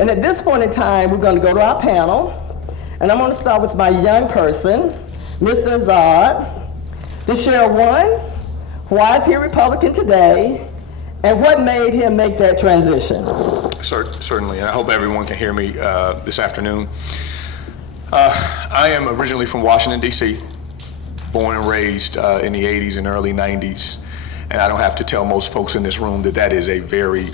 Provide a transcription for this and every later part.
And at this point in time, we're going to go to our panel, and I'm going to start with my young person, Mr. Azad, to share one, why is he a Republican today, and what made him make that transition? Certainly, and I hope everyone can hear me this afternoon. I am originally from Washington, D.C., born and raised in the 80s and early 90s, and I don't have to tell most folks in this room that that is a very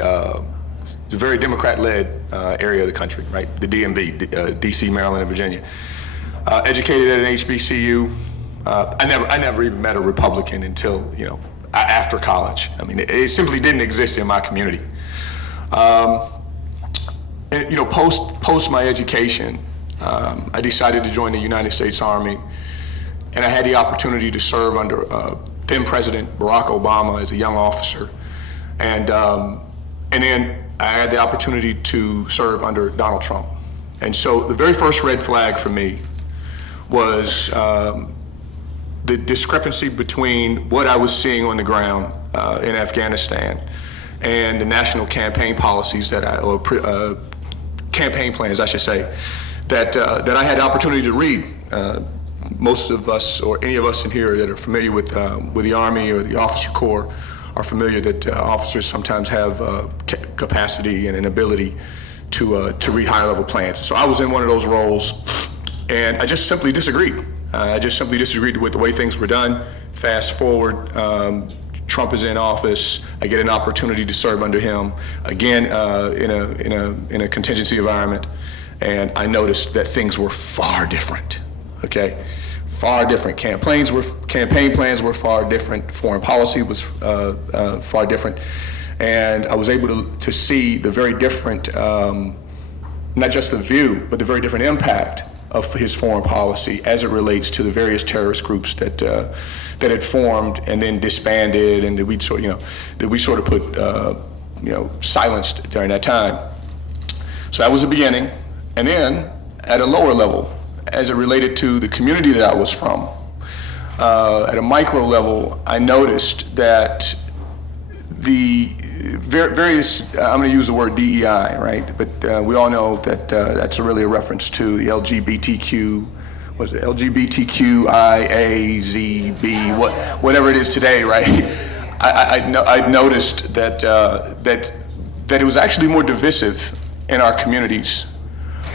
Democrat-led area of the country, right? The DMV, D.C., Maryland, and Virginia. Educated at an HBCU. I never even met a Republican until, after college. I mean, it simply didn't exist in my community. Post my education, I decided to join the United States Army, and I had the opportunity to serve under then President Barack Obama as a young officer, and then I had the opportunity to serve under Donald Trump. And so the very first red flag for me was the discrepancy between what I was seeing on the ground in Afghanistan and the national campaign policies campaign plans, I should say, that I had the opportunity to read. Most of us, or any of us in here that are familiar with the Army or the Officer Corps, are familiar that officers sometimes have capacity and an ability to read higher level plans. So I was in one of those roles, and I just simply disagreed. I just simply disagreed with the way things were done. Fast forward, Trump is in office. I get an opportunity to serve under him again in a contingency environment, and I noticed that things were far different. Okay, far different. Campaign plans were far different. Foreign policy was far different, and I was able to see the very different, not just the view, but the very different impact of his foreign policy as it relates to the various terrorist groups that had formed and then disbanded, and that we sort of put silenced during that time. So that was the beginning, and then at a lower level, as it related to the community that I was from, at a micro level, I noticed that the various, I'm going to use the word DEI, right? But we all know that that's really a reference to the LGBTQ, LGBTQIAZB, whatever it is today, right? I noticed that it was actually more divisive in our communities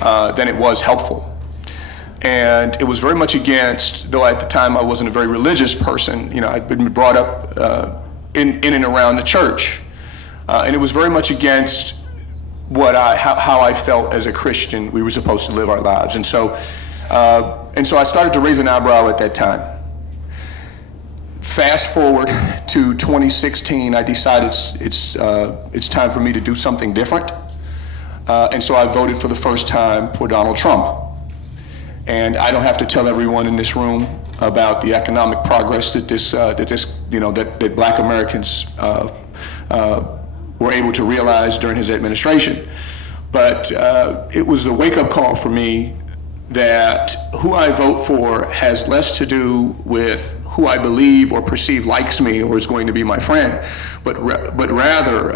than it was helpful. And it was very much against, though at the time I wasn't a very religious person, I'd been brought up in and around the church. And it was very much against how I felt as a Christian we were supposed to live our lives. And so I started to raise an eyebrow at that time. Fast forward to 2016, I decided it's time for me to do something different. And so I voted for the first time for Donald Trump. And I don't have to tell everyone in this room about the economic progress that Black Americans were able to realize during his administration. But it was a wake-up call for me that who I vote for has less to do with who I believe or perceive likes me or is going to be my friend, but rather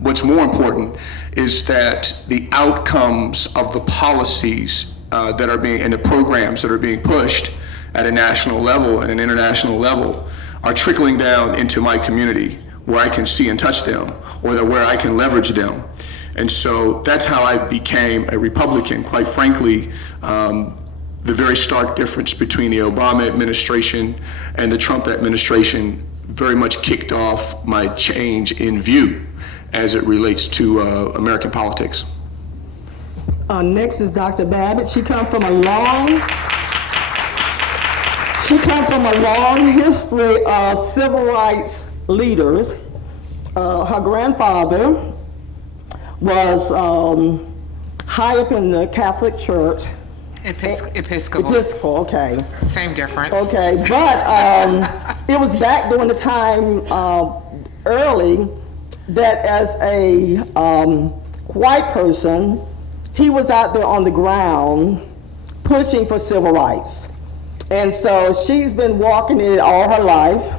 what's more important is that the outcomes of the policies that are being, and the programs that are being pushed at a national level and an international level are trickling down into my community where I can see and touch them, or where I can leverage them. And so that's how I became a Republican. Quite frankly, the very stark difference between the Obama administration and the Trump administration very much kicked off my change in view as it relates to American politics. Next is Dr. Babbitt. She comes from a long history of civil rights leaders. Her grandfather was high up in the Catholic Church. Episcopal, okay. Same difference. Okay, but it was back during the time early that as a white person, he was out there on the ground pushing for civil rights. And so she's been walking it all her life,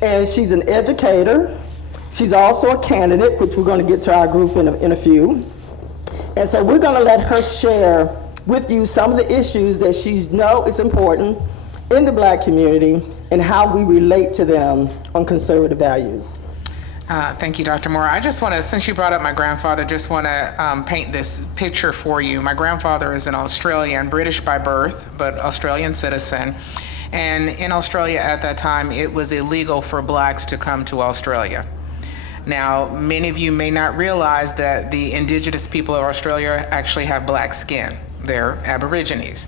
and she's an educator. She's also a candidate, which we're going to get to our group in a few. And so we're going to let her share with you some of the issues that she knows is important in the Black community and how we relate to them on conservative values. Thank you, Dr. Moore. I just want to, since you brought up my grandfather, just want to paint this picture for you. My grandfather is an Australian, British by birth, but Australian citizen. And in Australia at that time, it was illegal for blacks to come to Australia. Now, many of you may not realize that the indigenous people of Australia actually have black skin. They're Aborigines.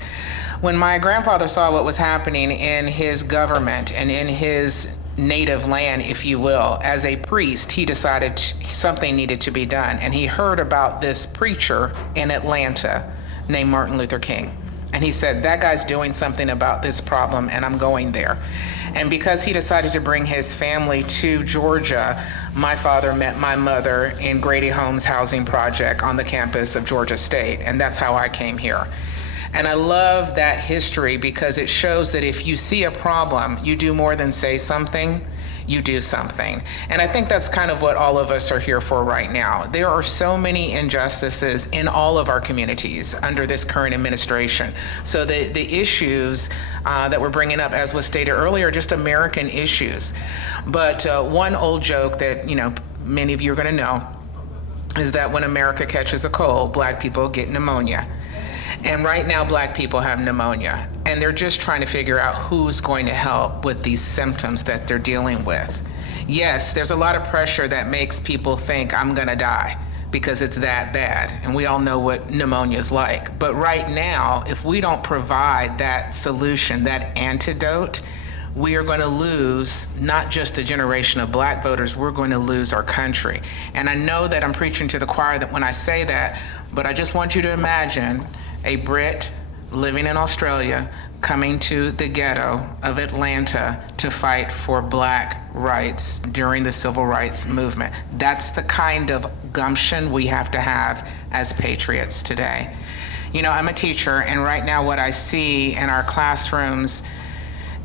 When my grandfather saw what was happening in his government and in his native land, if you will, as a priest, he decided something needed to be done. And he heard about this preacher in Atlanta named Martin Luther King. And he said, that guy's doing something about this problem, and I'm going there. And because he decided to bring his family to Georgia, my father met my mother in Grady Homes Housing Project on the campus of Georgia State, and that's how I came here. And I love that history because it shows that if you see a problem, you do more than say something, you do something. And I think that's kind of what all of us are here for right now. There are so many injustices in all of our communities under this current administration. So the issues that we're bringing up, as was stated earlier, are just American issues. But one old joke that, you know, many of you are going to know is that when America catches a cold, black people get pneumonia. And right now, black people have pneumonia, and they're just trying to figure out who's going to help with these symptoms that they're dealing with. Yes, there's a lot of pressure that makes people think I'm gonna die because it's that bad, and we all know what pneumonia is like. But right now, if we don't provide that solution, that antidote, we are going to lose not just a generation of black voters, we're going to lose our country. And I know that I'm preaching to the choir that when I say that, but I just want you to imagine a Brit living in Australia coming to the ghetto of Atlanta to fight for black rights during the civil rights movement. That's the kind of gumption we have to have as patriots today. You know, I'm a teacher, and right now what I see in our classrooms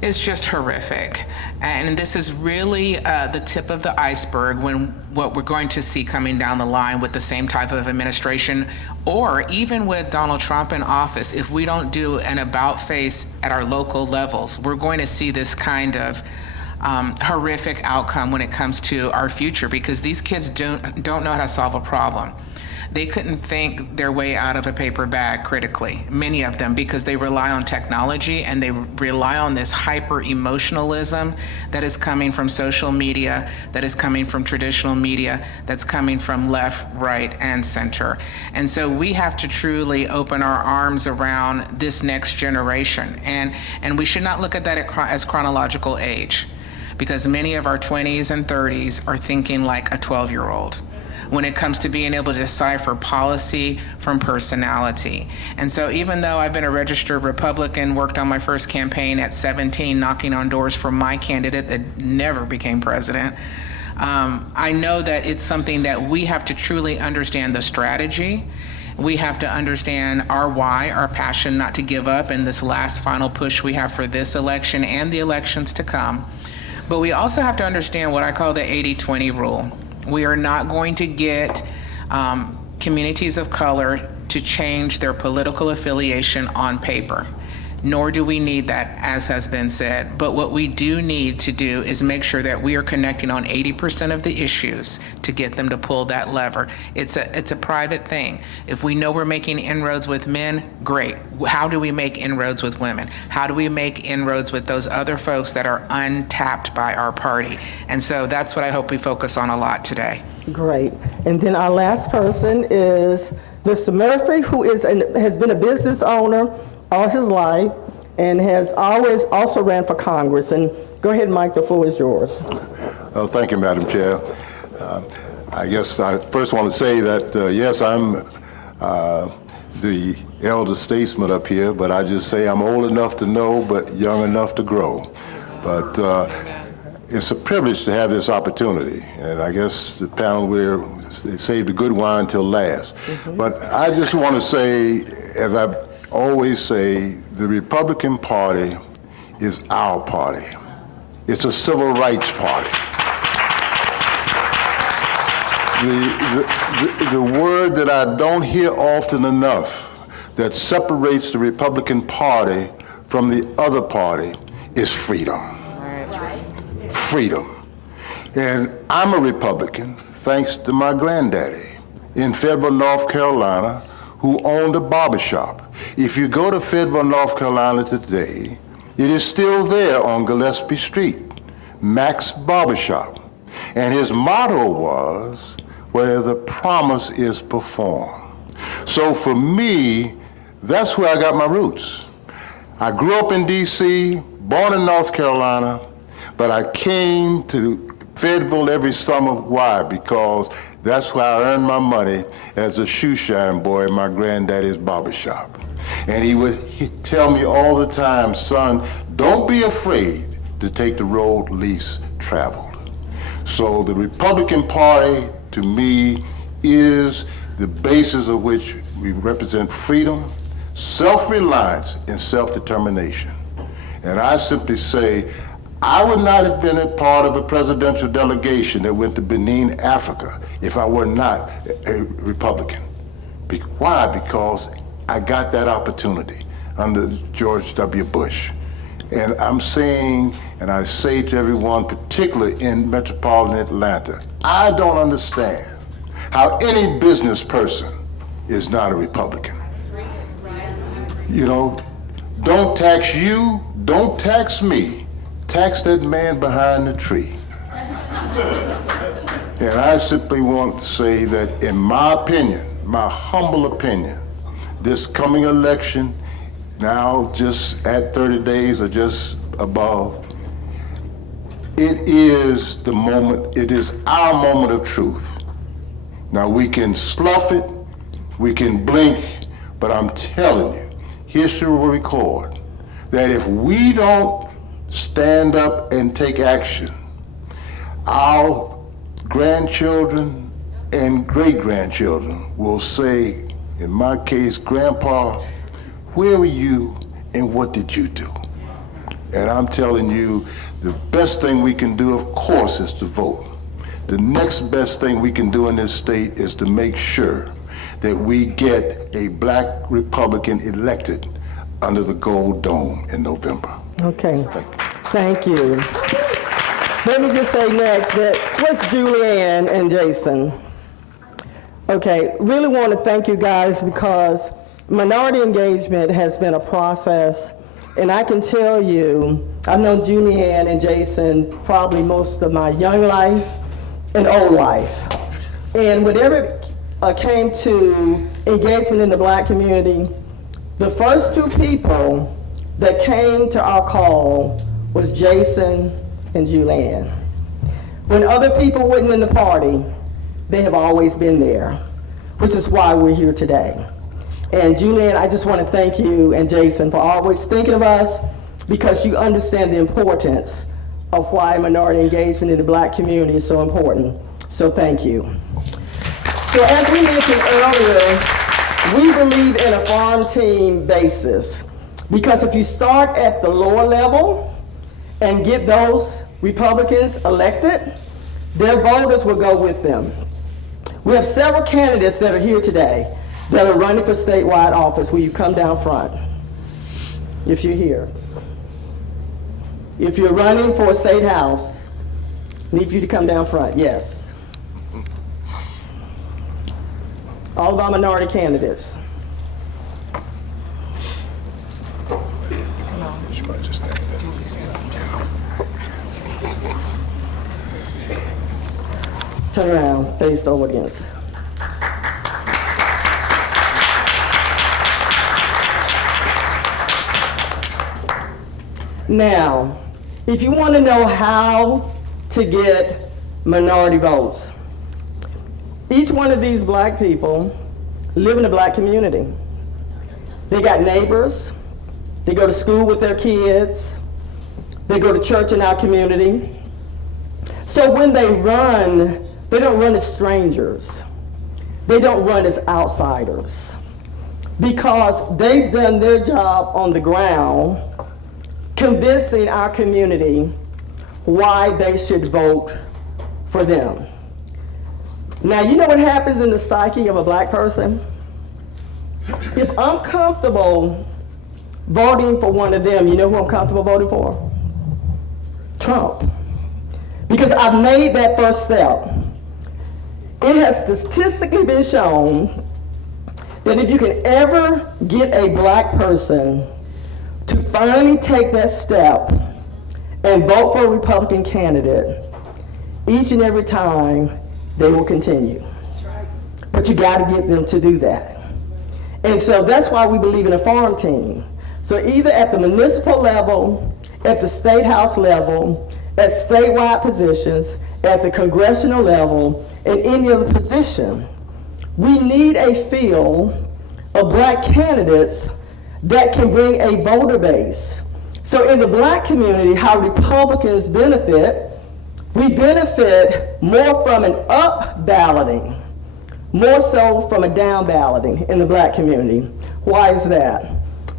is just horrific. And this is really the tip of the iceberg when what we're going to see coming down the line with the same type of administration, or even with Donald Trump in office. If we don't do an about face at our local levels, we're going to see this kind of horrific outcome when it comes to our future, because these kids don't know how to solve a problem. They couldn't think their way out of a paper bag critically, many of them, because they rely on technology and they rely on this hyper-emotionalism that is coming from social media, that is coming from traditional media, that's coming from left, right, and center. And so we have to truly open our arms around this next generation. And we should not look at that as chronological age, because many of our 20s and 30s are thinking like a 12-year-old when it comes to being able to decipher policy from personality. And so even though I've been a registered Republican, worked on my first campaign at 17, knocking on doors for my candidate that never became president, I know that it's something that we have to truly understand the strategy. We have to understand our why, our passion not to give up in this last final push we have for this election and the elections to come. But we also have to understand what I call the 80-20 rule. We are not going to get communities of color to change their political affiliation on paper, nor do we need that, as has been said. But what we do need to do is make sure that we are connecting on 80% of the issues to get them to pull that lever. It's a private thing. If we know we're making inroads with men, great. How do we make inroads with women? How do we make inroads with those other folks that are untapped by our party? And so that's what I hope we focus on a lot today. Great. And then our last person is Mr. Murphy, who has been a business owner all his life and has always also ran for Congress. And go ahead, Mike, the floor is yours. Oh, thank you, Madam Chair. I guess I first want to say that, yes, I'm the elder statesman up here, but I just say I'm old enough to know, but young enough to grow. But it's a privilege to have this opportunity. And I guess the panel, they saved a good wine till last. Mm-hmm. But I just want to say, as I always say, the Republican Party is our party. It's a civil rights party. The word that I don't hear often enough that separates the Republican Party from the other party is freedom. Freedom. And I'm a Republican thanks to my granddaddy in Fayetteville, North Carolina, who owned a barbershop. If you go to Fayetteville, North Carolina today, it is still there on Gillespie Street, Mac's Barbershop. And his motto was, where the promise is performed. So for me, that's where I got my roots. I grew up in D.C., born in North Carolina, but I came to Fayetteville every summer. Why? Because that's where I earned my money as a shoe shine boy in my granddaddy's barbershop. And he'd tell me all the time, son, don't be afraid to take the road least traveled. So the Republican Party, to me, is the basis of which we represent freedom, self-reliance, and self-determination. And I simply say, I would not have been a part of a presidential delegation that went to Benin, Africa, if I were not a Republican. Why? Because I got that opportunity under George W. Bush. And I'm saying, and I say to everyone, particularly in metropolitan Atlanta, I don't understand how any business person is not a Republican. You know, don't tax you, don't tax me, tax that man behind the tree. And I simply want to say that in my opinion, my humble opinion, this coming election, now just at 30 days or just above, it is the moment, it is our moment of truth. Now we can slough it, we can blink, but I'm telling you, history will record that if we don't stand up and take action, our grandchildren and great-grandchildren will say, in my case, Grandpa, where were you and what did you do? And I'm telling you, the best thing we can do, of course, is to vote. The next best thing we can do in this state is to make sure that we get a black Republican elected under the Gold Dome in November. Okay, thank you. Let me just say next that what's Julianne and Jason? Okay, really want to thank you guys because minority engagement has been a process, and I can tell you, I've known Julianne and Jason probably most of my young life and old life. And whenever it came to engagement in the black community, the first two people that came to our call was Jason and Julianne. When other people weren't in the party, they have always been there, which is why we're here today. And Julianne, I just want to thank you and Jason for always thinking of us because you understand the importance of why minority engagement in the black community is so important. So thank you. So as we mentioned earlier, we believe in a farm team basis because if you start at the lower level and get those Republicans elected, their voters will go with them. We have several candidates that are here today that are running for statewide office. Will you come down front if you're here? If you're running for a state house, I need for you to come down front, yes. All of our minority candidates. Turn around, face the audience. Now, if you want to know how to get minority votes, each one of these black people live in a black community. They got neighbors, they go to school with their kids, they go to church in our community. So when they run, they don't run as strangers. They don't run as outsiders because they've done their job on the ground convincing our community why they should vote for them. Now, you know what happens in the psyche of a black person? If I'm comfortable voting for one of them, you know who I'm comfortable voting for? Trump. Because I've made that first step. It has statistically been shown that if you can ever get a black person to finally take that step and vote for a Republican candidate, each and every time they will continue. But you got to get them to do that. And so that's why we believe in a farm team. So either at the municipal level, at the state house level, at statewide positions, at the congressional level, in any other position, we need a field of black candidates that can bring a voter base. So in the black community, how Republicans benefit, we benefit more from an up balloting, more so from a down balloting in the black community. Why is that?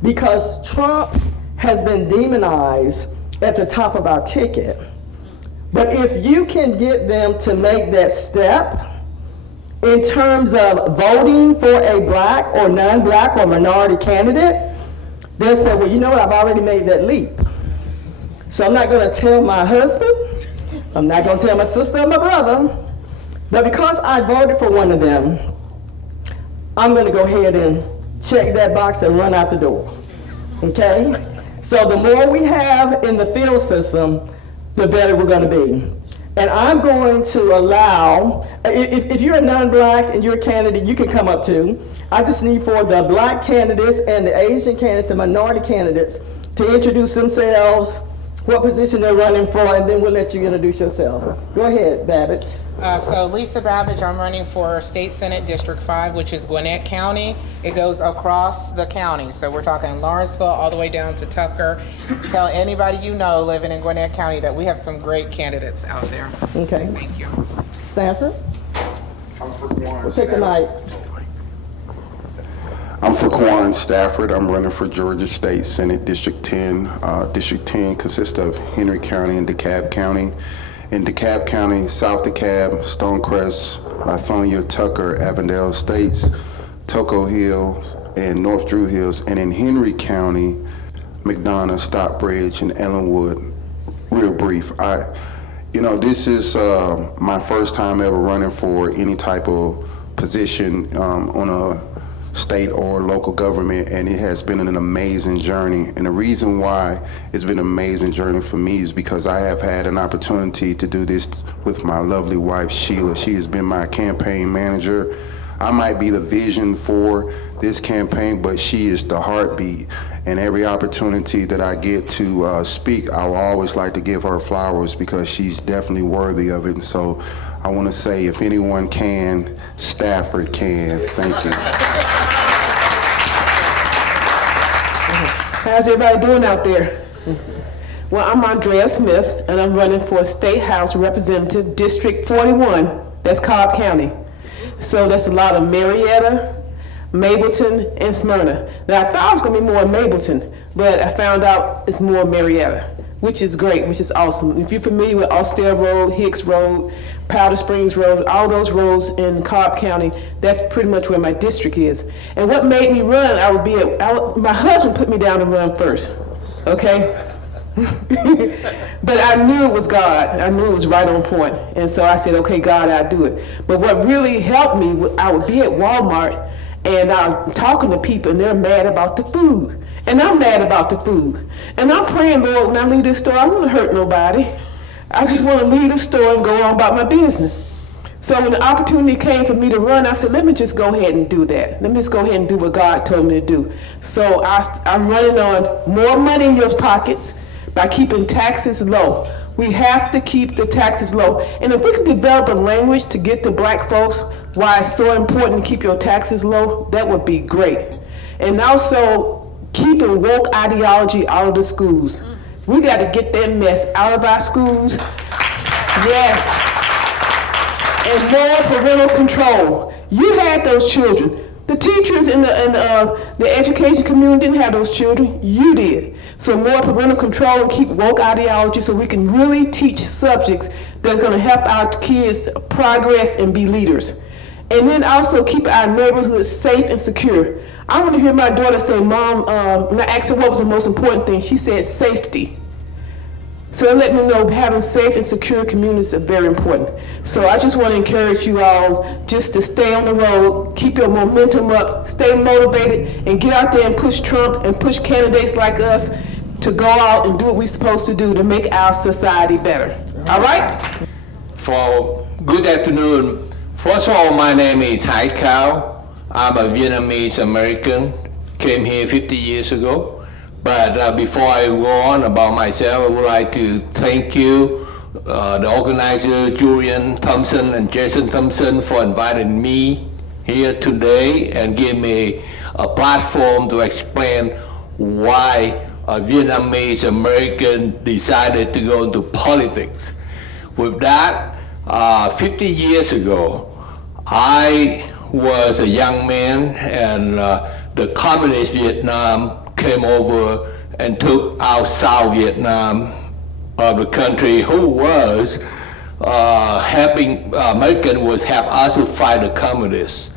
Because Trump has been demonized at the top of our ticket. But if you can get them to make that step in terms of voting for a black or non-black or minority candidate, they'll say, well, you know what, I've already made that leap. So I'm not gonna tell my husband, I'm not gonna tell my sister or my brother, but because I voted for one of them, I'm gonna go ahead and check that box and run out the door, okay? So the more we have in the field system, the better we're gonna be. And I'm going to allow, if you're a non-black and you're a candidate, you can come up too. I just need for the black candidates and the Asian candidates, the minority candidates, to introduce themselves, what position they're running for, and then we'll let you introduce yourself. Go ahead, Babbage. So Lisa Babbage, I'm running for State Senate District 5, which is Gwinnett County. It goes across the county. So we're talking Lawrenceville all the way down to Tucker. Tell anybody you know living in Gwinnett County that we have some great candidates out there. Okay. Thank you. Stanford? We'll take the mic. I'm Faquan Stafford. I'm running for Georgia State Senate District 10. District 10 consists of Henry County and DeKalb County. In DeKalb County, South DeKalb, Stonecrest, Lithonia, Tucker, Avondale Estates, Toco Hills, and North Drew Hills. And in Henry County, McDonough, Stockbridge, and Ellenwood. Real brief. This is my first time ever running for any type of position on a state or local government, and it has been an amazing journey. And the reason why it's been an amazing journey for me is because I have had an opportunity to do this with my lovely wife, Sheila. She has been my campaign manager. I might be the vision for this campaign, but she is the heartbeat. And every opportunity that I get to speak, I will always like to give her flowers because she's definitely worthy of it. And so I want to say, if anyone can, Stafford can. Thank you. How's everybody doing out there? Well, I'm Andrea Smith, and I'm running for State House Representative District 41. That's Cobb County. So that's a lot of Marietta, Mableton, and Smyrna. Now, I thought it was going to be more in Mableton, but I found out it's more Marietta, which is great, which is awesome. If you're familiar with Austell Road, Hicks Road, Powder Springs Road, all those roads in Cobb County, that's pretty much where my district is. And what made me run, my husband put me down to run first, okay? But I knew it was God. I knew it was right on point. And so I said, okay, God, I'll do it. But what really helped me, I would be at Walmart and I'm talking to people and they're mad about the food. And I'm mad about the food. And I'm praying, Lord, when I leave this store, I don't want to hurt nobody. I just want to leave the store and go on about my business. So when the opportunity came for me to run, I said, let me just go ahead and do that. Let me just go ahead and do what God told me to do. So I'm running on more money in your pockets by keeping taxes low. We have to keep the taxes low. And if we can develop a language to get the black folks why it's so important to keep your taxes low, that would be great. And also keeping woke ideology out of the schools. We got to get that mess out of our schools. Yes. And more parental control. You had those children. The teachers in the education community didn't have those children. You did. So more parental control and keep woke ideology so we can really teach subjects that's going to help our kids progress and be leaders. And then also keep our neighborhoods safe and secure. I want to hear my daughter say, Mom, when I asked her what was the most important thing, she said safety. So it let me know having safe and secure communities is very important. So I just want to encourage you all just to stay on the road, keep your momentum up, stay motivated, and get out there and push Trump and push candidates like us to go out and do what we're supposed to do to make our society better. All right? For good afternoon. First of all, my name is Hai Cao. I'm a Vietnamese American, came here 50 years ago. But before I go on about myself, I would like to thank you, the organizer Julian Thompson and Jason Thompson, for inviting me here today and give me a platform to explain why a Vietnamese American decided to go into politics. With that, 50 years ago, I was a young man, and the communist Vietnam came over and took out South Vietnam of the country, who was American was help us to fight the communists.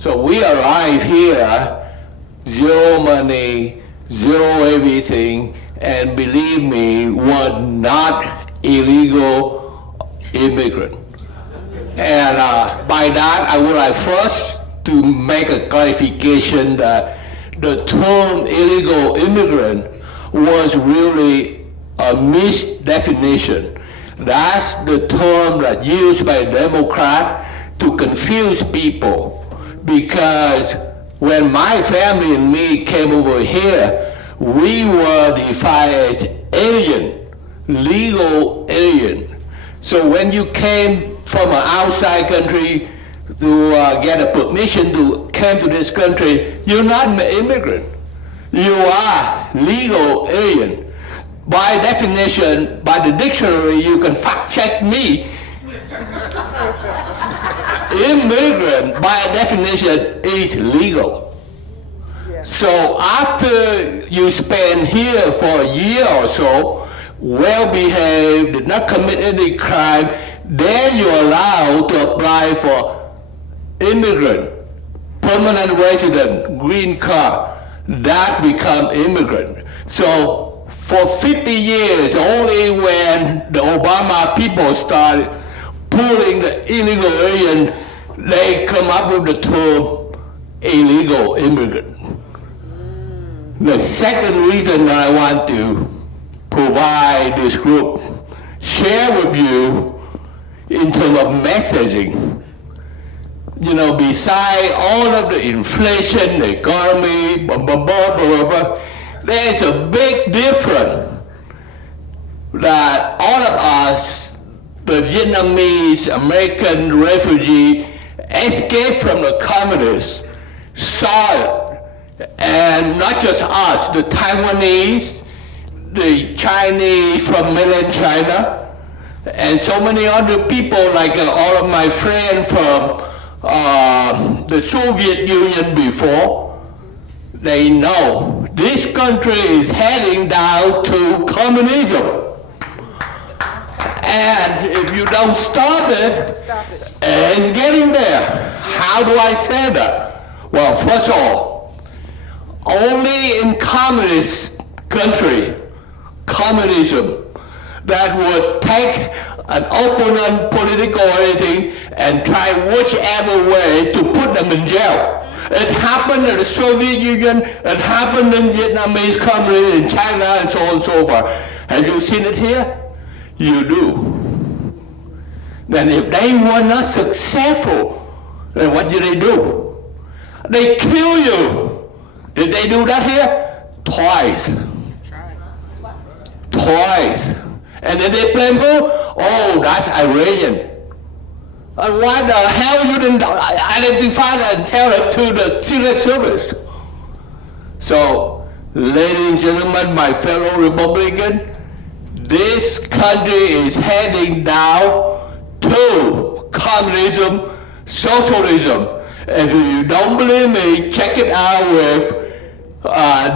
So we arrived here, zero money, zero everything, and believe me, were not illegal immigrant. And by that, I would like first to make a clarification that the term illegal immigrant was really a misdefinition. That's the term that used by Democrats to confuse people, because when my family and me came over here, we were defined as alien, legal alien. So when you came from an outside country to get a permission to come to this country, you're not an immigrant. You are legal alien. By definition, by the dictionary, you can fact check me. Immigrant, by definition, is legal. So after you spend here for a year or so, well-behaved, did not commit any crime, then you're allowed to apply for immigrant, permanent resident, green card. That become immigrant. So for 50 years, only when the Obama people started pulling the illegal alien, they come up with the term illegal immigrant. The second reason that I want to provide this group, share with you in terms of messaging. You know, beside all of the inflation, the economy, blah, blah, blah, blah, blah, there's a big difference that all of us, the Vietnamese American refugee, escaped from the communists, saw it. And not just us, the Taiwanese, the Chinese from mainland China, and so many other people, like all of my friends from the Soviet Union before, they know this country is heading down to communism. And if you don't stop it, it's getting there. How do I say that? Well, first of all, only in communist country, communism, that would take an opponent, political or anything, and try whichever way to put them in jail. It happened in the Soviet Union, it happened in Vietnamese communism, in China, and so on and so forth. Have you seen it here? You do. Then if they were not successful, then what did they do? They kill you. Did they do that here? Twice. Twice. And then they blame who? Oh, that's Iranian. And why the hell you didn't identify that and tell it to the Secret Service? So, ladies and gentlemen, my fellow Republican, this country is heading down to communism, socialism. And if you don't believe me, check it out with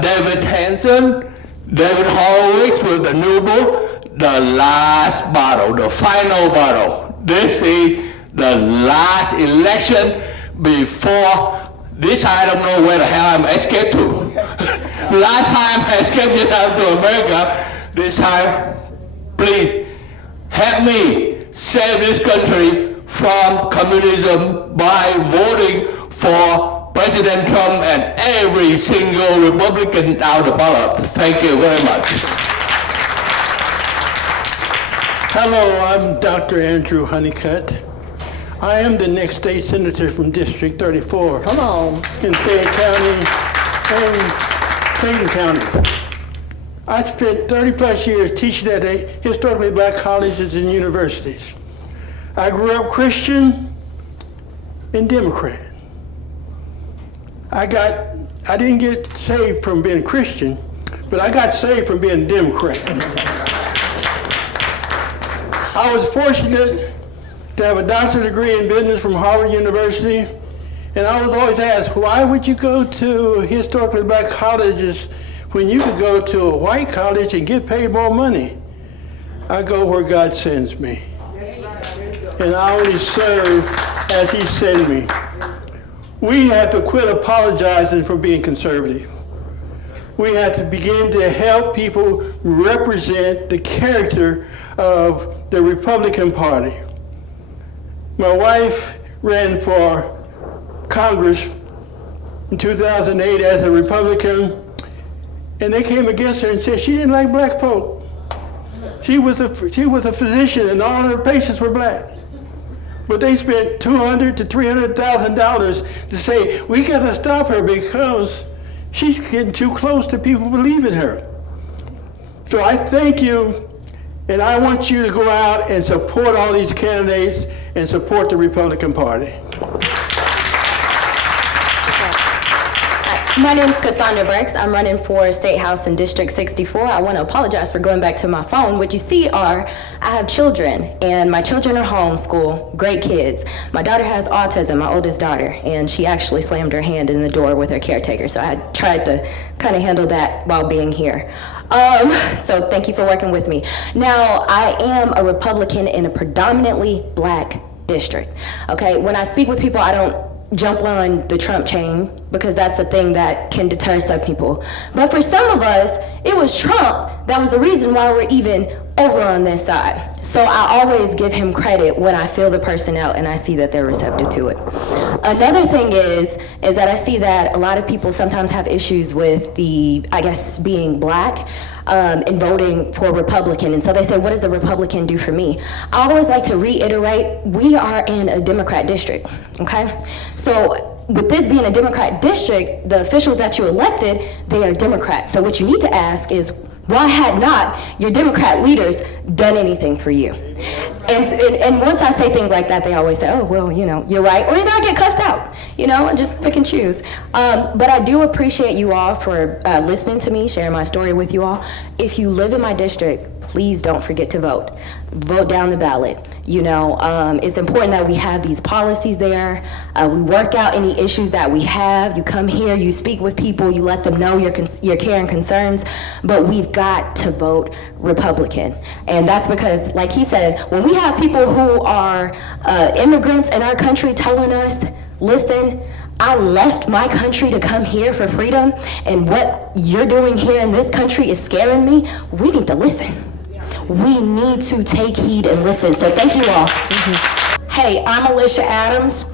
David Hanson, David Horowitz with the new book, the last battle, the final battle. This is the last election before this. I don't know where the hell I'm escaped to. Last time I escaped out to America. This time, please help me save this country from communism by voting for President Trump and every single Republican out the ballot. Thank you very much. Hello, I'm Dr. Andrew Honeycutt. I am the next state senator from District 34. Hello. In Fayette County and Clayton County. I spent 30 plus years teaching at historically black colleges and universities. I grew up Christian and Democrat. I didn't get saved from being Christian, but I got saved from being a Democrat. I was fortunate to have a doctorate degree in business from Harvard University, and I was always asked, why would you go to historically black colleges when you could go to a white college and get paid more money? I go where God sends me, and I only serve as He sends me. We have to quit apologizing for being conservative. We have to begin to help people represent the character of the Republican Party. My wife ran for Congress in 2008 as a Republican, and they came against her and said she didn't like black folk. She was a physician and all her patients were black. But they spent $200,000 to $300,000 to say, we gotta stop her because she's getting too close to people believing her. So I thank you, and I want you to go out and support all these candidates and support the Republican Party. My name is Cassandra Burks. I'm running for State House in District 64. I want to apologize for going back to my phone. What you see are, I have children, and my children are homeschooled, great kids. My daughter has autism, my oldest daughter, and she actually slammed her hand in the door with her caretaker, so I tried to kind of handle that while being here. So thank you for working with me. Now, I am a Republican in a predominantly black district. Okay, when I speak with people, I don't jump on the Trump chain because that's a thing that can deter some people. But for some of us, it was Trump that was the reason why we're even over on this side. So I always give him credit when I feel the person out and I see that they're receptive to it. Another thing is that I see that a lot of people sometimes have issues with being black and voting for Republican. And so they say, what does the Republican do for me? I always like to reiterate, we are in a Democrat district, okay? So with this being a Democrat district, the officials that you elected, they are Democrats. So what you need to ask is, why had not your Democrat leaders done anything for you? And once I say things like that, they always say, oh, well, you're right. Or I get cussed out, and just pick and choose. But I do appreciate you all for listening to me, sharing my story with you all. If you live in my district, please don't forget to vote. Vote down the ballot. It's important that we have these policies there. We work out any issues that we have. You come here, you speak with people, you let them know your care and concerns, but we've got to vote Republican. And that's because, like he said, when we have people who are immigrants in our country telling us, listen, I left my country to come here for freedom, and what you're doing here in this country is scaring me, we need to listen. We need to take heed and listen. So thank you all. Hey, I'm Alicia Adams,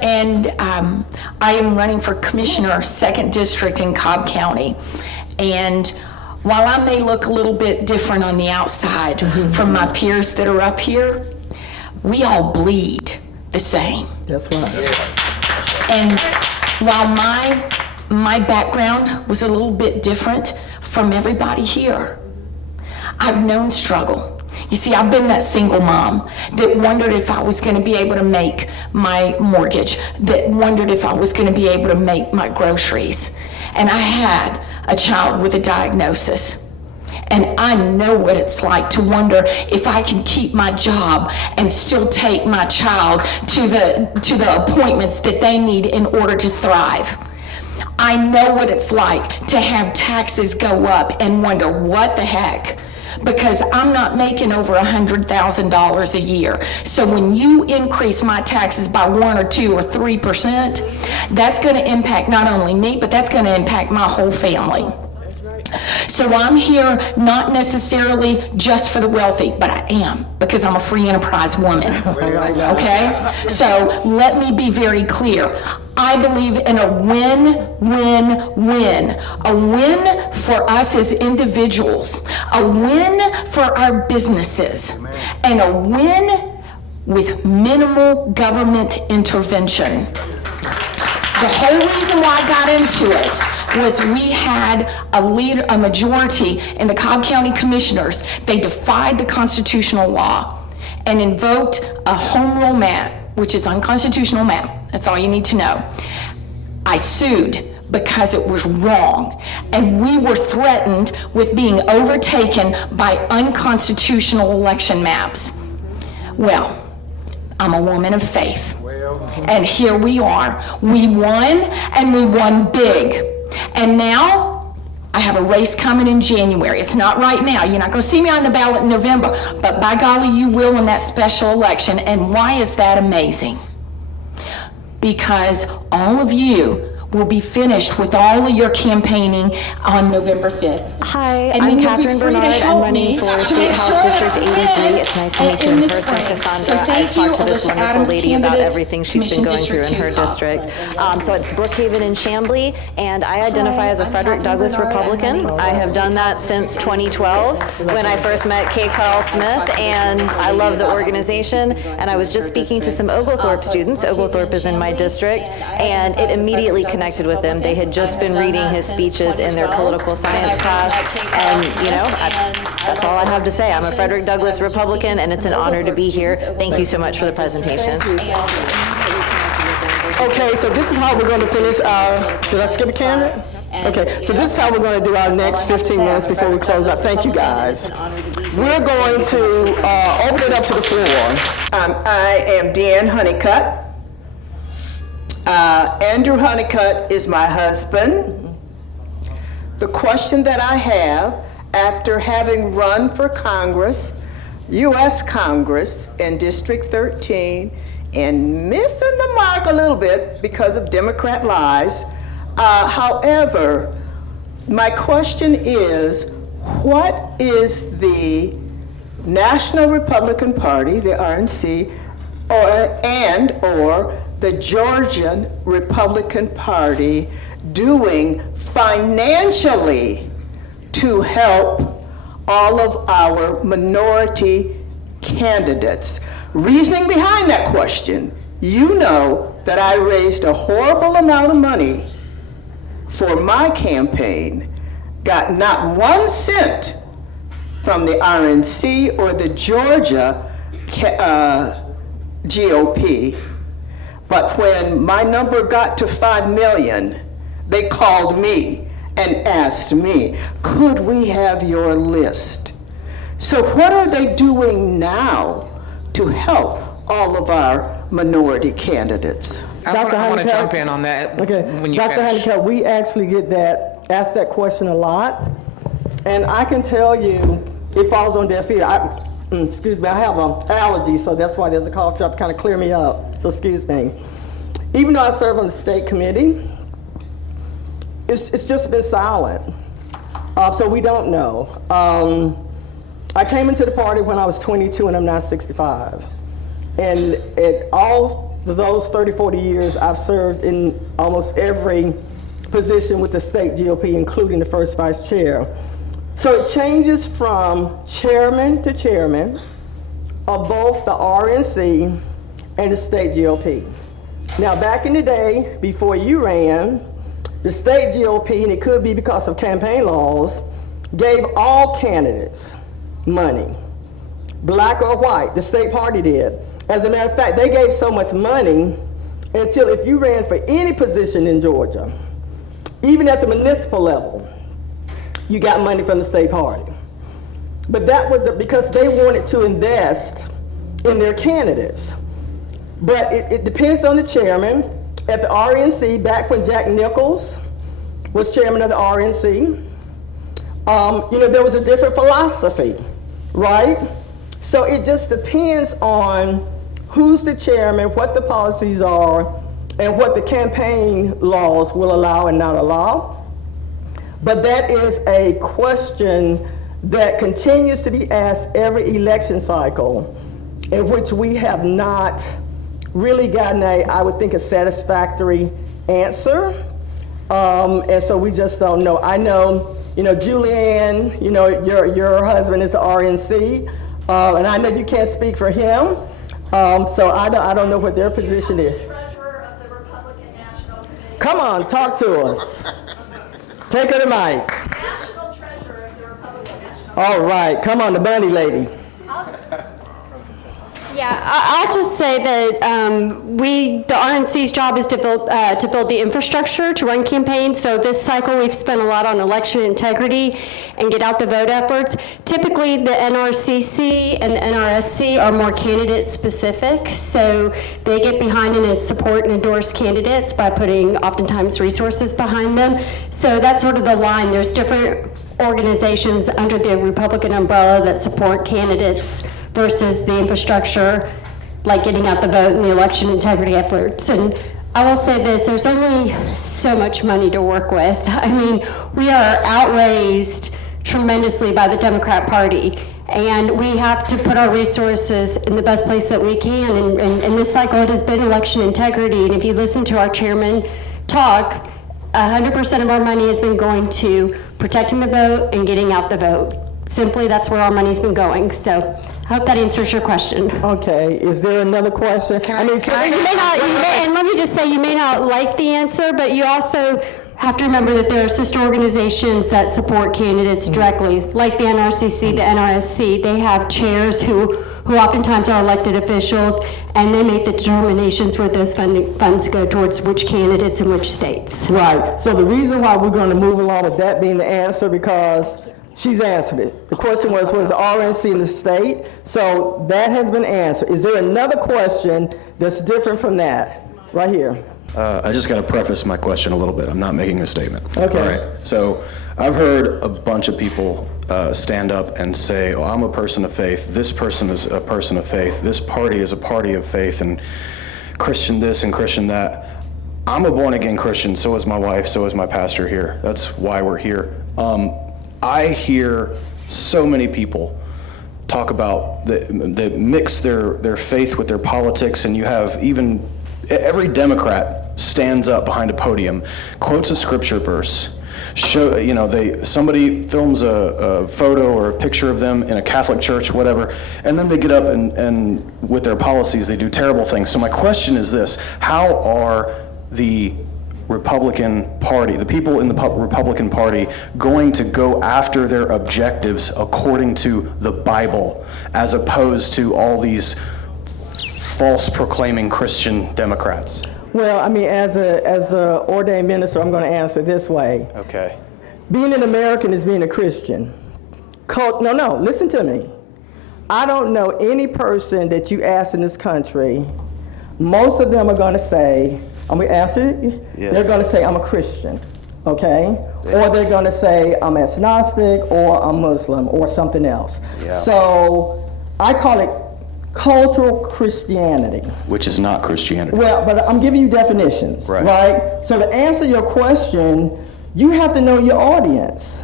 and I am running for Commissioner, 2nd District in Cobb County. And while I may look a little bit different on the outside from my peers that are up here, we all bleed the same. That's right. And while my background was a little bit different from everybody here, I've known struggle. You see, I've been that single mom that wondered if I was going to be able to make my mortgage, that wondered if I was going to be able to make my groceries. And I had a child with a diagnosis. And I know what it's like to wonder if I can keep my job and still take my child to the appointments that they need in order to thrive. I know what it's like to have taxes go up and wonder what the heck. because I'm not making over $100,000 a year. So when you increase my taxes by 1 or 2 or 3%, that's going to impact not only me, but that's going to impact my whole family. So I'm here not necessarily just for the wealthy, but I am, because I'm a free enterprise woman. Okay? So let me be very clear. I believe in a win-win-win. A win for us as individuals, a win for our businesses, and a win with minimal government intervention. The whole reason why I got into it was we had a majority in the Cobb County Commissioners. They defied the constitutional law and invoked a home rule map, which is unconstitutional map. That's all you need to know. I sued because it was wrong, and we were threatened with being overtaken by unconstitutional election maps. Well, I'm a woman of faith. And here we are. We won, and we won big. And now, I have a race coming in January. It's not right now. You're not going to see me on the ballot in November, but by golly, you will in that special election. And why is that amazing? Because all of you will be finished with all of your campaigning on November 5th. Hi, And I'm then you'll be Catherine free to Bernard. I'm help running me for to State make House sure District that I 83. win It's nice to meet you in in this person, spring. Cassandra. So thank I've talked to you, this Alicia wonderful Adams, lady about candidate, everything she's Commission been going through District in her 2. district. So it's Brookhaven and Chamblee, and I identify as a Frederick Douglass Republican. I have done that since 2012 when I first met Kay Carl Smith, and I love the organization. And I was just speaking to some Oglethorpe students. Oglethorpe is in my district, and it immediately connected with them. They had just been reading his speeches in their political science class, and that's all I have to say. I'm a Frederick Douglass Republican, and it's an honor to be here. Thank you so much for the presentation. Okay, so this is how we're going to finish our, did I skip a candidate? Okay, so this is how we're going to do our next 15 minutes before we close out. Thank you, guys. We're going to open it up to the floor. I am Deanne Honeycutt. Andrew Honeycutt is my husband. The question that I have, after having run for Congress, U.S. Congress in District 13, and missing the mark a little bit because of Democrat lies, however, my question is, what is the National Republican Party, the RNC, or the Georgian Republican Party doing financially to help all of our minority candidates? Reasoning behind that question, you know that I raised a horrible amount of money for my campaign, got not 1 cent from the RNC or the Georgia GOP. But when my number got to 5 million, they called me and asked me, could we have your list? So what are they doing now to help all of our minority candidates? I want to jump in on that Okay, when you Dr. finish. Honeycutt, we actually asked that question a lot, and I can tell you it falls on deaf ear. Excuse me, I have an allergy, so that's why there's a cough drop to kind of clear me up, so excuse me. Even though I serve on the state committee, it's just been silent, so we don't know. I came into the party when I was 22 and I'm now 65. And at all those 30, 40 years, I've served in almost every position with the state GOP, including the first vice chair. So it changes from chairman to chairman of both the RNC and the state GOP. Now, back in the day, before you ran, the state GOP, and it could be because of campaign laws, gave all candidates money, black or white. The state party did. As a matter of fact, they gave so much money until if you ran for any position in Georgia, even at the municipal level, you got money from the state party. But that was because they wanted to invest in their candidates. But it depends on the chairman. At the RNC, back when Jack Nichols was chairman of the RNC, there was a different philosophy. right? So it just depends on who's the chairman, what the policies are, and what the campaign laws will allow and not allow. But that is a question that continues to be asked every election cycle, in which we have not really gotten I would think, a satisfactory answer. And so we just don't know. I know, Julianne, your husband is the RNC, and I know you can't speak for him. So I don't know what their position is. Treasurer of the Republican National Committee. Come on, talk to us. Take her to mic. National Treasurer of the Republican National All right, come on, the bunny lady. Yeah, I'll just say that the RNC's job is to build the infrastructure to run campaigns. So this cycle we've spent a lot on election integrity and get out the vote efforts. Typically the NRCC and the NRSC are more candidate specific. So they get behind and support and endorse candidates by putting oftentimes resources behind them. So that's sort of the line. There's different organizations under the Republican umbrella that support candidates versus the infrastructure, like getting out the vote and the election integrity efforts. And I will say this, there's only so much money to work with. I mean, we are outraised tremendously by the Democrat Party, and we have to put our resources in the best place that we can. And in this cycle, it has been election integrity. And if you listen to our chairman talk, 100% of our money has been going to protecting the vote and getting out the vote. Simply, that's where our money's been going. So I hope that answers your question. Okay, is there another question? And let me just say, you may not like the answer, but you also have to remember that there are sister organizations that support candidates directly, like the NRCC, the NRSC. They have chairs who oftentimes are elected officials, and they make the determinations where those funds go towards which candidates in which states. Right, so the reason why we're going to move along with that being the answer, because she's answered it. The question was the RNC in the state? So that has been answered. Is there another question that's different from that? Right here. I just got to preface my question a little bit. I'm not making a statement. Okay. All right. So I've heard a bunch of people stand up and say, oh, I'm a person of faith. This person is a person of faith. This party is a party of faith, and Christian this and Christian that. I'm a born-again Christian. So is my wife. So is my pastor here. That's why we're here. I hear so many people talk about that mix their faith with their politics, and you have even every Democrat stands up behind a podium, quotes a scripture verse, somebody films a photo or a picture of them in a Catholic church, whatever, and then they get up and with their policies they do terrible things. So my question is this: how are the Republican Party, the people in the Republican Party, going to go after their objectives according to the Bible, as opposed to all these false proclaiming Christian Democrats? Well, I mean, as a ordained minister, I'm going to answer this way. Okay. Being an American is being a Christian. No, listen to me. I don't know any person that you ask in this country, most of them are going to say, I'm going to answer it. Yeah. They're going to say, I'm a Christian, okay? Yeah. Or they're going to say, I'm agnostic, or I'm Muslim, or something else. Yeah. So I call it cultural Christianity. Which is not Christianity. Well, but I'm giving you definitions, right? So to answer your question, you have to know your audience.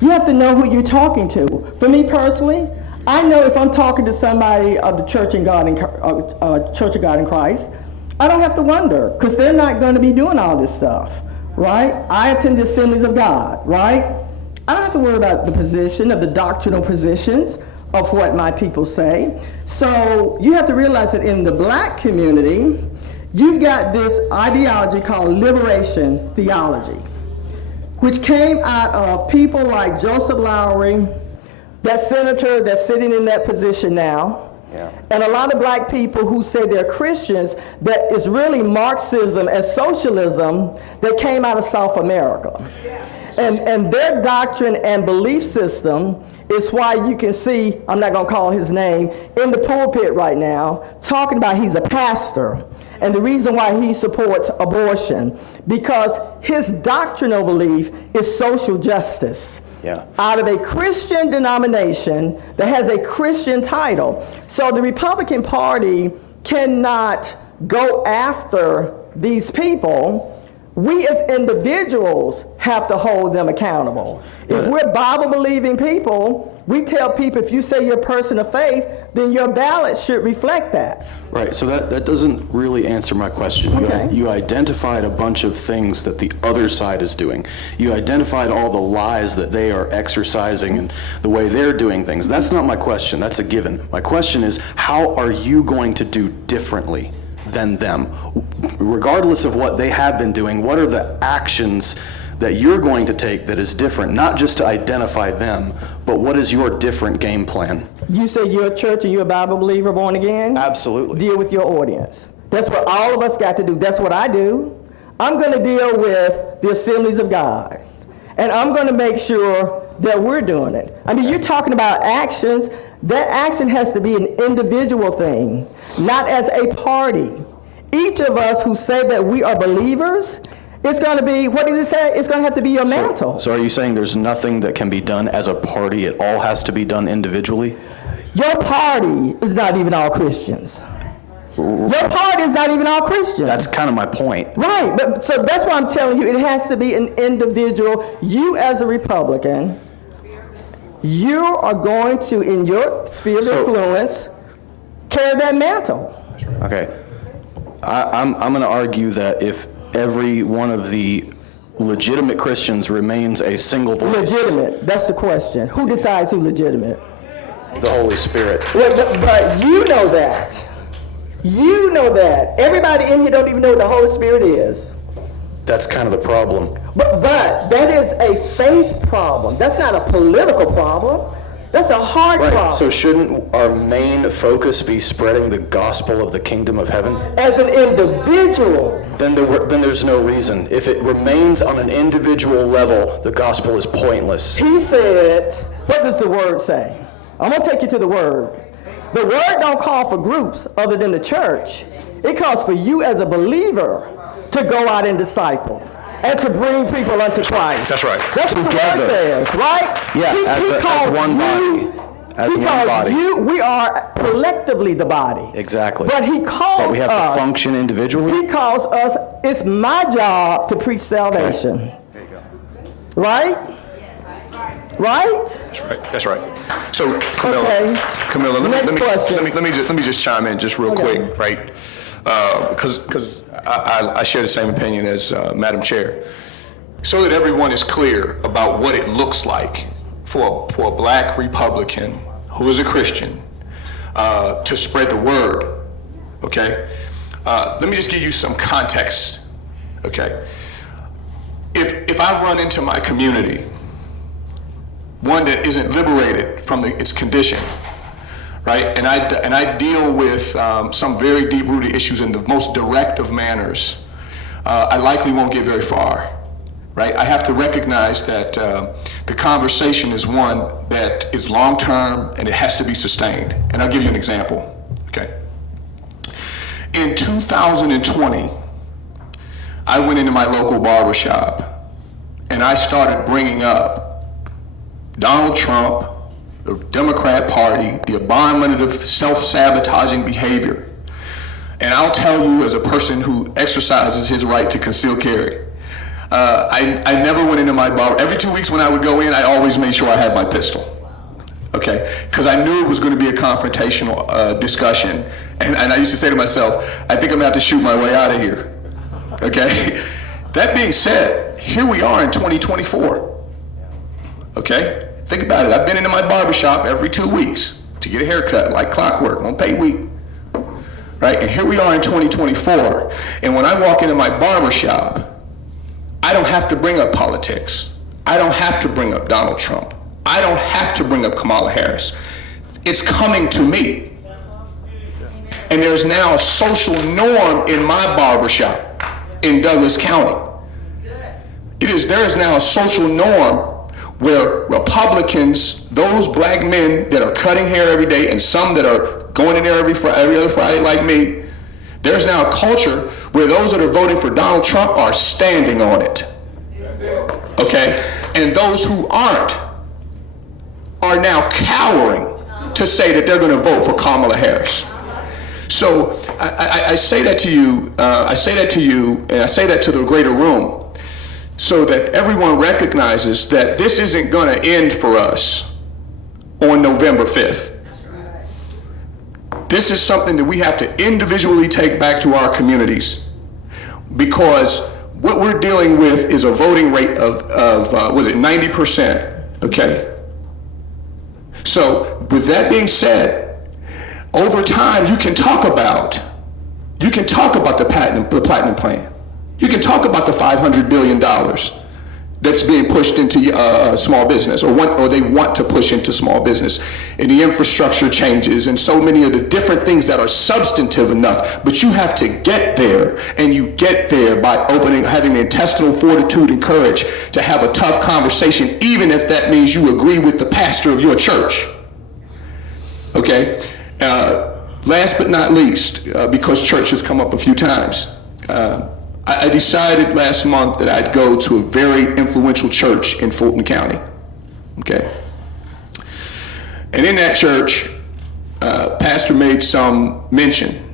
You have to know who you're talking to. For me personally, I know if I'm talking to somebody of the Church of God in Christ, I don't have to wonder, because they're not going to be doing all this stuff, right? I attend the Assemblies of God, right? I don't have to worry about the position of the doctrinal positions of what my people say. So you have to realize that in the black community, you've got this ideology called liberation theology, which came out of people like Joseph Lowry, that senator that's sitting in that position now, and a lot of black people who say they're Christians, that is really Marxism and socialism that came out of South America. And their doctrine and belief system is why you can see, I'm not going to call his name, in the pulpit right now, talking about he's a pastor. And the reason why he supports abortion, because his doctrinal belief is social justice. Yeah. out of a Christian denomination that has a Christian title. So the Republican Party cannot go after these people. We as individuals have to hold them accountable. If we're Bible-believing people, we tell people if you say you're a person of faith, then your ballot should reflect that. Right, so that doesn't really answer my question. Okay. You identified a bunch of things that the other side is doing. You identified all the lies that they are exercising and the way they're doing things. That's not my question, that's a given. My question is, how are you going to do differently than them? Regardless of what they have been doing, what are the actions that you're going to take that is different, not just to identify them, but what is your different game plan? You say you're a church and you're a Bible believer, born again? Absolutely. Deal with your audience. That's what all of us got to do. That's what I do. I'm going to deal with the Assemblies of God. And I'm going to make sure that we're doing it. I mean, you're talking about actions. That action has to be an individual thing, not as a party. Each of us who say that we are believers, it's going to be, what does it say? It's going to have to be your mantle. So are you saying there's nothing that can be done as a party? It all has to be done individually? Your party is not even all Christians. Your party is not even all Christians. That's kind of my point. Right, but so that's why I'm telling you, it has to be an individual. You as a Republican, you are going to, in your sphere of influence, carry that mantle. Okay. I'm going to argue that if every one of the legitimate Christians remains a single voice. Legitimate, that's the question. Who decides who's legitimate? The Holy Spirit. But you know that. You know that. Everybody in here don't even know what the Holy Spirit is. That's kind of the problem. But that is a faith problem. That's not a political problem. That's a heart problem. So shouldn't our main focus be spreading the gospel of the kingdom of heaven? As an individual. Then there's no reason. If it remains on an individual level, the gospel is pointless. He said, what does the word say? I'm going to take you to the word. The word don't call for groups other than the church. It calls for you as a believer to go out and disciple and to bring people unto Christ. That's right. That's what the word says, right? Yeah, as one body. As one body. We are collectively the body. Exactly. But he calls us. But we have to function individually? He calls us, it's my job to preach salvation. Okay. There you go. Right? Right? That's right. That's right. So, Camilla, Okay. Camilla, Next question. let me just chime in just real quick, right? Because I share the same opinion as Madam Chair. So that everyone is clear about what it looks like for a black Republican who is a Christian to spread the word, okay? Let me just give you some context, okay? If I run into my community, one that isn't liberated from its condition, right? And I deal with some very deep-rooted issues in the most direct of manners. I likely won't get very far, right? I have to recognize that the conversation is one that is long-term and it has to be sustained. And I'll give you an example, okay? In 2020, I went into my local barbershop and I started bringing up Donald Trump, the Democrat Party, the abomination of self-sabotaging behavior. And I'll tell you, as a person who exercises his right to conceal carry, I never went into my bar. Every 2 weeks when I would go in, I always made sure I had my pistol, okay? Because I knew it was going to be a confrontational discussion. And I used to say to myself, I think I'm going to have to shoot my way out of here, okay? That being said, here we are in 2024. Okay? Think about it. I've been into my barbershop every 2 weeks to get a haircut like clockwork on pay week. Right? And here we are in 2024. And when I walk into my barbershop, I don't have to bring up politics. I don't have to bring up Donald Trump. I don't have to bring up Kamala Harris. It's coming to me. And there's now a social norm in my barbershop in Douglas County. There is now a social norm where Republicans, those black men that are cutting hair every day and some that are going in there every other Friday like me, there's now a culture where those that are voting for Donald Trump are standing on it. Okay? And those who aren't are now cowering to say that they're going to vote for Kamala Harris. So I say that to you, and I say that to the greater room, so that everyone recognizes that this isn't going to end for us on November 5th. This is something that we have to individually take back to our communities, because what we're dealing with is a voting rate of was it 90%? Okay. So with that being said, over time you can talk about the platinum plan. You can talk about the $500 billion that's being pushed into small business, or they want to push into small business, and the infrastructure changes, and so many of the different things that are substantive enough. But you have to get there, and you get there by having the intestinal fortitude and courage to have a tough conversation, even if that means you agree with the pastor of your church. Okay. Last but not least, because church has come up a few times, I decided last month that I'd go to a very influential church in Fulton County. Okay. And in that church, pastor made some mention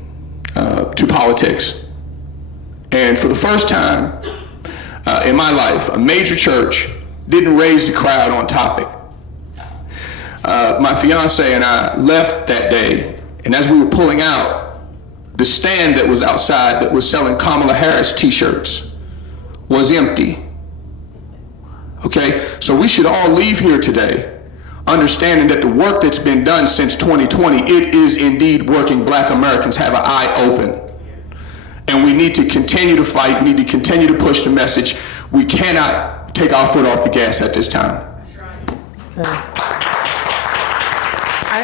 to politics. And for the first time in my life, a major church didn't raise the crowd on topic. My fiance and I left that day, and as we were pulling out, the stand that was outside that was selling Kamala Harris t-shirts was empty. Okay, so we should all leave here today understanding that the work that's been done since 2020, it is indeed working. Black Americans have an eye open. And we need to continue to fight, we need to continue to push the message. We cannot take our foot off the gas at this time.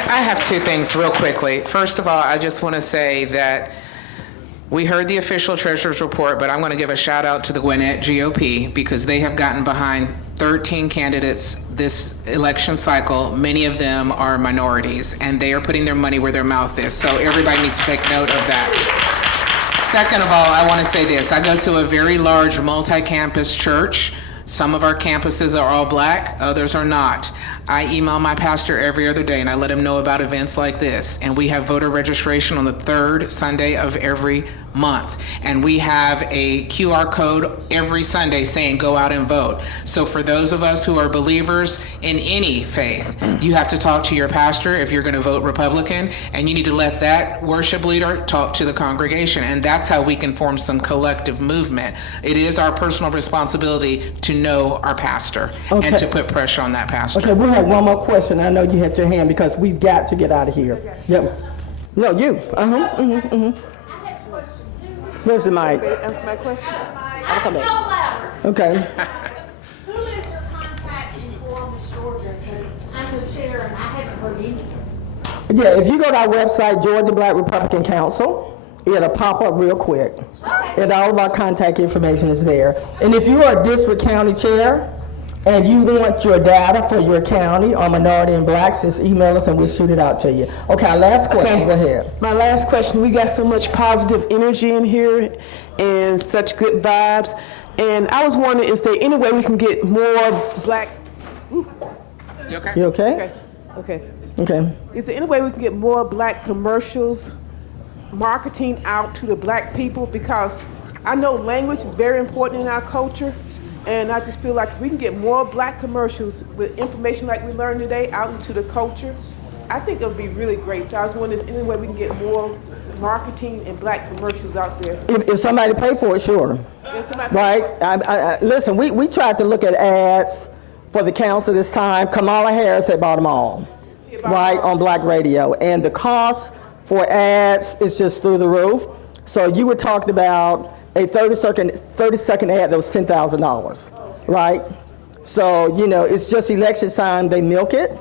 I have two things real quickly. First of all, I just want to say that we heard the official treasurer's report, but I'm going to give a shout out to the Gwinnett GOP because they have gotten behind 13 candidates this election cycle. Many of them are minorities, and they are putting their money where their mouth is. So everybody needs to take note of that. Second of all, I want to say this. I go to a very large multi-campus church. Some of our campuses are all black, others are not. I email my pastor every other day and I let him know about events like this. And we have voter registration on the third Sunday of every month. And we have a QR code every Sunday saying go out and vote. So for those of us who are believers in any faith, you have to talk to your pastor if you're going to vote Republican, and you need to let that worship leader talk to the congregation. And that's how we can form some collective movement. It is our personal responsibility to know our pastor and to put pressure on that pastor. Okay, we have one more question. I know you had your hand because we've got to get out of here. Yep. No, you. Where's the mic? Answer my question. I'll come back. Okay. Who is your contact in Columbus, Georgia? Because I'm the chair and I haven't heard anything. Yeah, if you go to our website, Georgia Black Republican Council, it'll pop up real quick. And all of our contact information is there. And if you are a district county chair and you want your data for your county on minority and blacks, just email us and we'll shoot it out to you. Okay, our last question, go ahead. My last question, we got so much positive energy in here and such good vibes. And I was wondering, is there any way we can get more black... You okay? You okay? Okay. Okay. Is there any way we can get more black commercials, marketing out to the black people? Because I know language is very important in our culture, and I just feel like if we can get more black commercials with information like we learned today out into the culture, I think it would be really great. So I was wondering, is there any way we can get more marketing and black commercials out there? If somebody pay for it, sure. Right? Listen, we tried to look at ads for the council this time. Kamala Harris had bought them all, right, on black radio. And the cost for ads is just through the roof. So you were talking about a 30-second ad that was $10,000, right? So, you know, it's just election time, they milk it.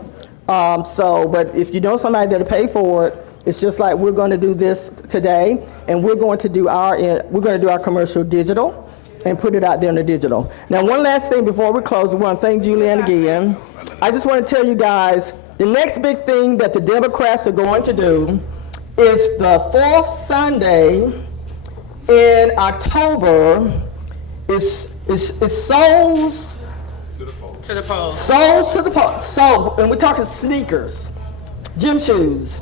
But if you know somebody that'll pay for it, it's just like we're going to do this today, and we're going to do our commercial digital and put it out there in the digital. Now, one last thing before we close, we want to thank Julianne again. I just want to tell you guys, the next big thing that the Democrats are going to do is the fourth Sunday in October is Souls To the polls. Soles to the polls. So, and we're talking sneakers, gym shoes.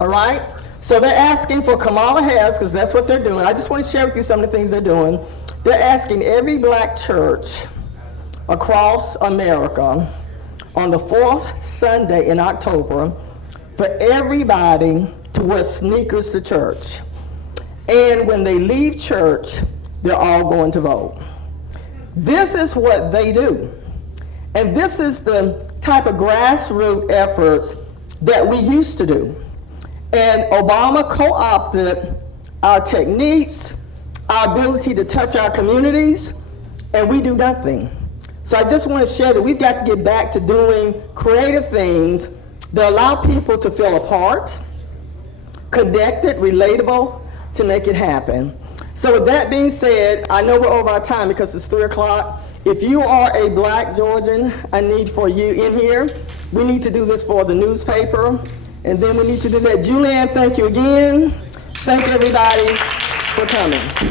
All right? So they're asking for Kamala Harris, because that's what they're doing. I just want to share with you some of the things they're doing. They're asking every black church across America on the 4th Sunday in October for everybody to wear sneakers to church. And when they leave church, they're all going to vote. This is what they do. And this is the type of grassroots efforts that we used to do. And Obama co-opted our techniques, our ability to touch our communities, and we do nothing. So I just want to share that we've got to get back to doing creative things that allow people to feel a part, connected, relatable, to make it happen. So with that being said, I know we're over our time because it's 3 o'clock. If you are a black Georgian, I need for you in here. We need to do this for the newspaper, and then we need to do that. Julianne, thank you again. Thank everybody for coming.